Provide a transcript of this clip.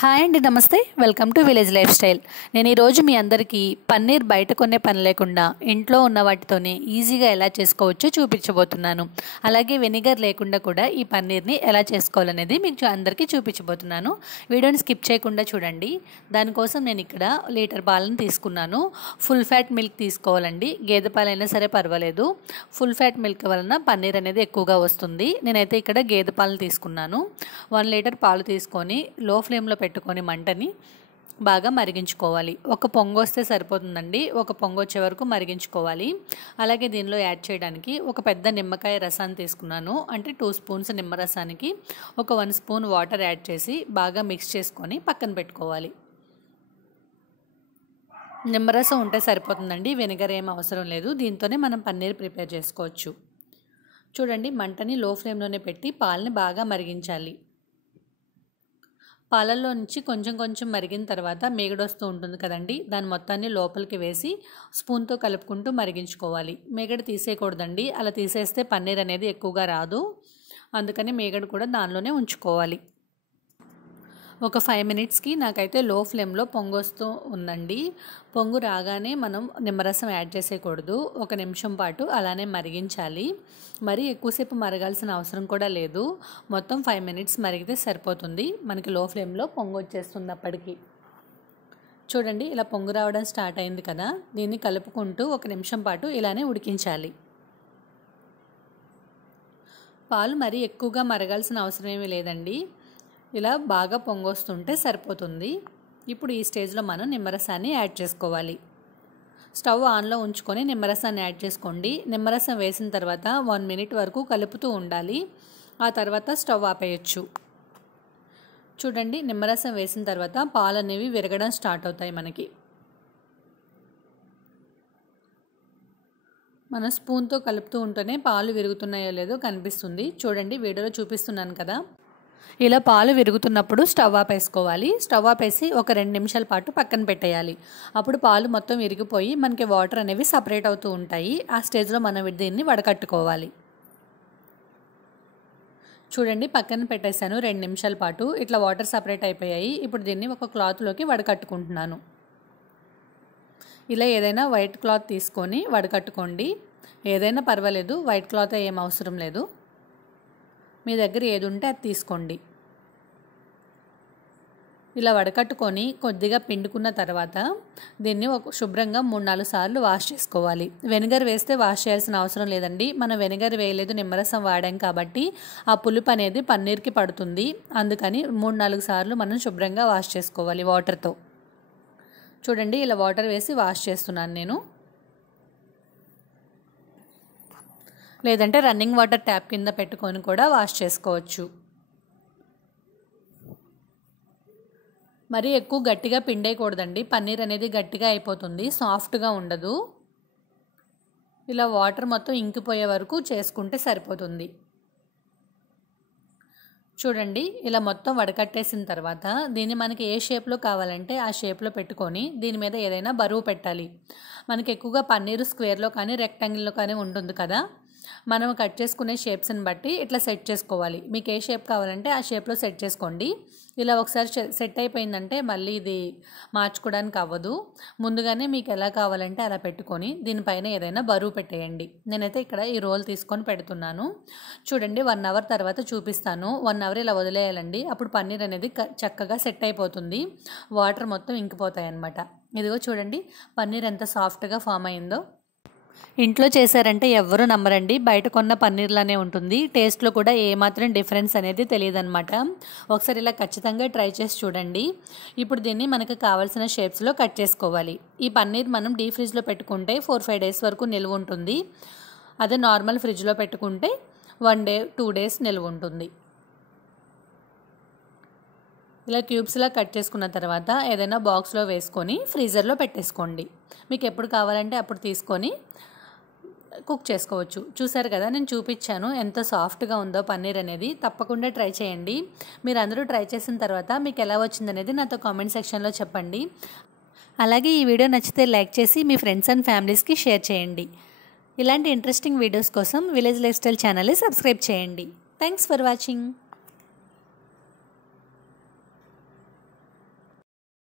Hi అండి, నమస్తే. Welcome to village life style. నేను ఈరోజు మీ అందరికీ పన్నీర్ బయట కొనే పని లేకుండా ఇంట్లో ఉన్న వాటితోనే ఈజీగా ఎలా చేసుకోవచ్చో చూపించబోతున్నాను. అలాగే వెనిగర్ లేకుండా కూడా ఈ పన్నీర్ని ఎలా చేసుకోవాలనేది మీకు అందరికీ చూపించబోతున్నాను. వీడియోని స్కిప్ చేయకుండా చూడండి. దానికోసం నేను ఇక్కడ లీటర్ పాలను తీసుకున్నాను. ఫుల్ ఫ్యాట్ మిల్క్ తీసుకోవాలండి. గేదె పాలైనా సరే పర్వాలేదు. ఫుల్ ఫ్యాట్ మిల్క్ వలన పన్నీర్ అనేది ఎక్కువగా వస్తుంది. నేనైతే ఇక్కడ గేదె పాలను తీసుకున్నాను. 1 లీటర్ పాలు తీసుకొని లో ఫ్లేమ్లో పెట్టుకొని మంటని బాగా మరిగించుకోవాలి. ఒక పొంగు వస్తే సరిపోతుందండి. ఒక పొంగు వచ్చే వరకు మరిగించుకోవాలి. అలాగే దీనిలో యాడ్ చేయడానికి ఒక పెద్ద నిమ్మకాయ రసాన్ని తీసుకున్నాను. అంటే 2 స్పూన్స్ నిమ్మరసానికి ఒక 1 స్పూన్ వాటర్ యాడ్ చేసి బాగా మిక్స్ చేసుకొని పక్కన పెట్టుకోవాలి. నిమ్మరసం ఉంటే సరిపోతుందండి. వెనిగర్ ఏం అవసరం లేదు. దీంతోనే మనం పన్నీర్ ప్రిపేర్ చేసుకోవచ్చు. చూడండి, మంటని లో ఫ్లేమ్లోనే పెట్టి పాలని బాగా మరిగించాలి. పాలల్లో నుంచి కొంచెం కొంచెం మరిగిన తర్వాత మేగడొస్తూ ఉంటుంది కదండి, దాని మొత్తాన్ని లోపలికి వేసి స్పూన్తో కలుపుకుంటూ మరిగించుకోవాలి. మేగడ తీసేయకూడదండి. అలా తీసేస్తే పన్నీర్ అనేది ఎక్కువగా రాదు. అందుకని మేగడ కూడా దానిలోనే ఉంచుకోవాలి. ఒక 5 మినిట్స్కి నాకైతే లో ఫ్లేమ్లో పొంగు వస్తూ ఉందండి. పొంగు రాగానే మనం నిమ్మరసం యాడ్ చేసేయకూడదు. 1 నిమిషం పాటు అలానే మరిగించాలి. మరి ఎక్కువసేపు మరగాల్సిన అవసరం కూడా లేదు. మొత్తం 5 మినిట్స్ మరిగితే సరిపోతుంది. మనకి లో ఫ్లేమ్లో పొంగు వచ్చేస్తుంది. అప్పటికి చూడండి, ఇలా పొంగు రావడం స్టార్ట్ అయింది కదా, దీన్ని కలుపుకుంటూ 1 నిమిషం పాటు ఇలానే ఉడికించాలి. పాలు మరీ ఎక్కువగా మరగాల్సిన అవసరం ఏమీ లేదండి. ఇలా బాగా పొంగొస్తుంటే సరిపోతుంది. ఇప్పుడు ఈ స్టేజ్లో మనం నిమ్మరసాన్ని యాడ్ చేసుకోవాలి. స్టవ్ ఆన్లో ఉంచుకొని నిమ్మరసాన్ని యాడ్ చేసుకోండి. నిమ్మరసం వేసిన తర్వాత 1 మినిట్ వరకు కలుపుతూ ఉండాలి. ఆ తర్వాత స్టవ్ ఆపేయచ్చు. చూడండి, నిమ్మరసం వేసిన తర్వాత పాలు అనేవి విరగడం స్టార్ట్ అవుతాయి. మన స్పూన్తో కలుపుతూ ఉంటేనే పాలు విరుగుతున్నాయో లేదో కనిపిస్తుంది. చూడండి, వీడియోలో చూపిస్తున్నాను కదా, ఇలా పాలు విరుగుతున్నప్పుడు స్టవ్ ఆపేసుకోవాలి. స్టవ్ ఆపేసి ఒక 2 నిమిషాల పాటు పక్కన పెట్టేయాలి. అప్పుడు పాలు మొత్తం విరిగిపోయి మనకి వాటర్ అనేవి సపరేట్ అవుతూ ఉంటాయి. ఆ స్టేజ్లో మనం దీన్ని వడకట్టుకోవాలి. చూడండి, పక్కన పెట్టేశాను 2 నిమిషాల పాటు. ఇట్లా వాటర్ సపరేట్ అయిపోయాయి. ఇప్పుడు దీన్ని ఒక క్లాత్లోకి వడకట్టుకుంటున్నాను. ఇలా ఏదైనా వైట్ క్లాత్ తీసుకొని వడకట్టుకోండి. ఏదైనా పర్వాలేదు, వైట్ క్లాత్ ఏం అవసరం లేదు. మీ దగ్గర ఏది ఉంటే అది తీసుకోండి. ఇలా వడకట్టుకొని కొద్దిగా పిండుకున్న తర్వాత దీన్ని శుభ్రంగా 3-4 సార్లు వాష్ చేసుకోవాలి. వెనిగర్ వేస్తే వాష్ చేయాల్సిన అవసరం లేదండి. మనం వెనిగర్ వేయలేదు, నిమ్మరసం వాడాం కాబట్టి ఆ పులుపు అనేది పన్నీర్కి పడుతుంది. అందుకని 3-4 సార్లు మనం శుభ్రంగా వాష్ చేసుకోవాలి వాటర్తో. చూడండి, ఇలా వాటర్ వేసి వాష్ చేస్తున్నాను నేను. లేదంటే రన్నింగ్ వాటర్ ట్యాప్ కింద పెట్టుకొని కూడా వాష్ చేసుకోవచ్చు. మరి ఎక్కువ గట్టిగా పిండేయకూడదండి. పన్నీర్ అనేది గట్టిగా అయిపోతుంది, సాఫ్ట్గా ఉండదు. ఇలా వాటర్ మొత్తం ఇంకిపోయే వరకు చేసుకుంటే సరిపోతుంది. చూడండి, ఇలా మొత్తం వడకట్టేసిన తర్వాత దీన్ని మనకి ఏ షేప్లో కావాలంటే ఆ షేప్లో పెట్టుకొని దీని మీద ఏదైనా బరువు పెట్టాలి. మనకి ఎక్కువగా పన్నీరు స్క్వేర్లో కానీ రెక్టాంగిల్లో కానీ ఉంటుంది కదా, మనం కట్ చేసుకునే షేప్స్ని బట్టి ఇట్లా సెట్ చేసుకోవాలి. మీకు ఏ షేప్ కావాలంటే ఆ షేప్లో సెట్ చేసుకోండి. ఇలా ఒకసారి సెట్ అయిపోయిందంటే మళ్ళీ ఇది మార్చుకోవడానికి అవ్వదు. ముందుగానే మీకు ఎలా కావాలంటే అలా పెట్టుకొని దీనిపైన ఏదైనా బరువు పెట్టేయండి. నేనైతే ఇక్కడ ఈ రోల్ తీసుకొని పెడుతున్నాను. చూడండి, 1 అవర్ తర్వాత చూపిస్తాను. 1 అవర్ ఇలా వదిలేయాలండి. అప్పుడు పన్నీర్ అనేది చక్కగా సెట్ అయిపోతుంది. వాటర్ మొత్తం ఇంకిపోతాయి అన్నమాట. ఇదిగో చూడండి, పన్నీర్ ఎంత సాఫ్ట్గా ఫామ్ అయిందో. ఇంట్లో చేశారంటే ఎవ్వరూ నమ్మరండి. బయట కొన్న పన్నీర్లానే ఉంటుంది. టేస్ట్లో కూడా ఏమాత్రం డిఫరెన్స్ అనేది తెలియదన్నమాట. ఒకసారి ఇలా ఖచ్చితంగా ట్రై చేసి చూడండి. ఇప్పుడు దీన్ని మనకు కావాల్సిన షేప్స్లో కట్ చేసుకోవాలి. ఈ పన్నీర్ మనం డీప్ ఫ్రిడ్జ్లో పెట్టుకుంటే 4-5 డేస్ వరకు నిల్వ ఉంటుంది. అదే నార్మల్ ఫ్రిడ్జ్లో పెట్టుకుంటే 1 డే 2 డేస్ నిల్వ ఉంటుంది. ఇలా క్యూబ్స్లా కట్ చేసుకున్న తర్వాత ఏదైనా బాక్స్లో వేసుకొని ఫ్రీజర్లో పెట్టేసుకోండి. మీకు ఎప్పుడు కావాలంటే అప్పుడు తీసుకొని కుక్ చేసుకోవచ్చు. చూసారు కదా, నేను చూపించాను ఎంత సాఫ్ట్గా ఉందో పన్నీర్ అనేది. తప్పకుండా ట్రై చేయండి. మీరు అందరూ ట్రై చేసిన తర్వాత మీకు ఎలా వచ్చిందనేది నాతో కామెంట్ సెక్షన్లో చెప్పండి. అలాగే ఈ వీడియో నచ్చితే లైక్ చేసి మీ ఫ్రెండ్స్ అండ్ ఫ్యామిలీస్కి షేర్ చేయండి. ఇలాంటి ఇంట్రెస్టింగ్ వీడియోస్ కోసం విలేజ్ లైఫ్ స్టైల్ ఛానల్ని సబ్స్క్రైబ్ చేయండి. Thanks for watching.